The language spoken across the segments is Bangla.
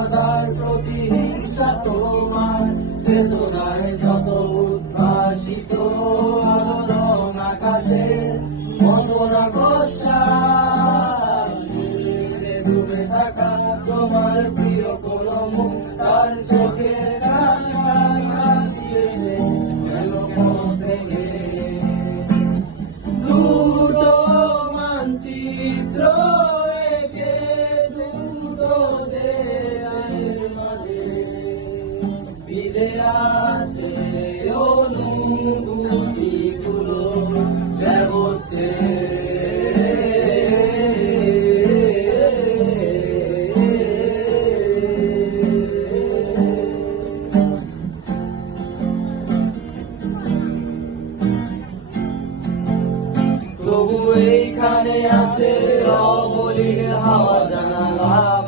মর্যাদার প্রতিহিংসা তোমার, চেতনায় যত উদ্ভাসিত আলোড়ন আকাশে মনোরা কষা ডুবে থাকা তোমার প্রিয় কলম তার চোখের বিদে আছে ব্যবচ্ছে তবু এইখানে আছে অবলীর হাওয়া বদ্ধ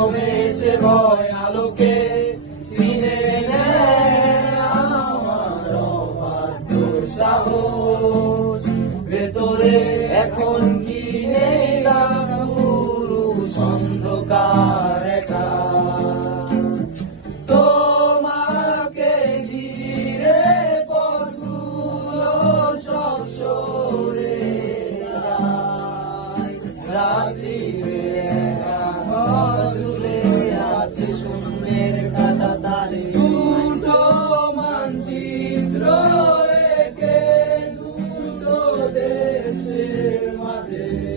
জমে সে ভয় আলোকে সিনে সাহস। ভেতরে এখন কি নেই পুরুষ অন্ধকার তোমাকে ঘিরে পথগুলো সব সরে যায়। আছে শূন্যের কাটা তারে। দুটো মানচিত্র দুটো দেশের মাঝে।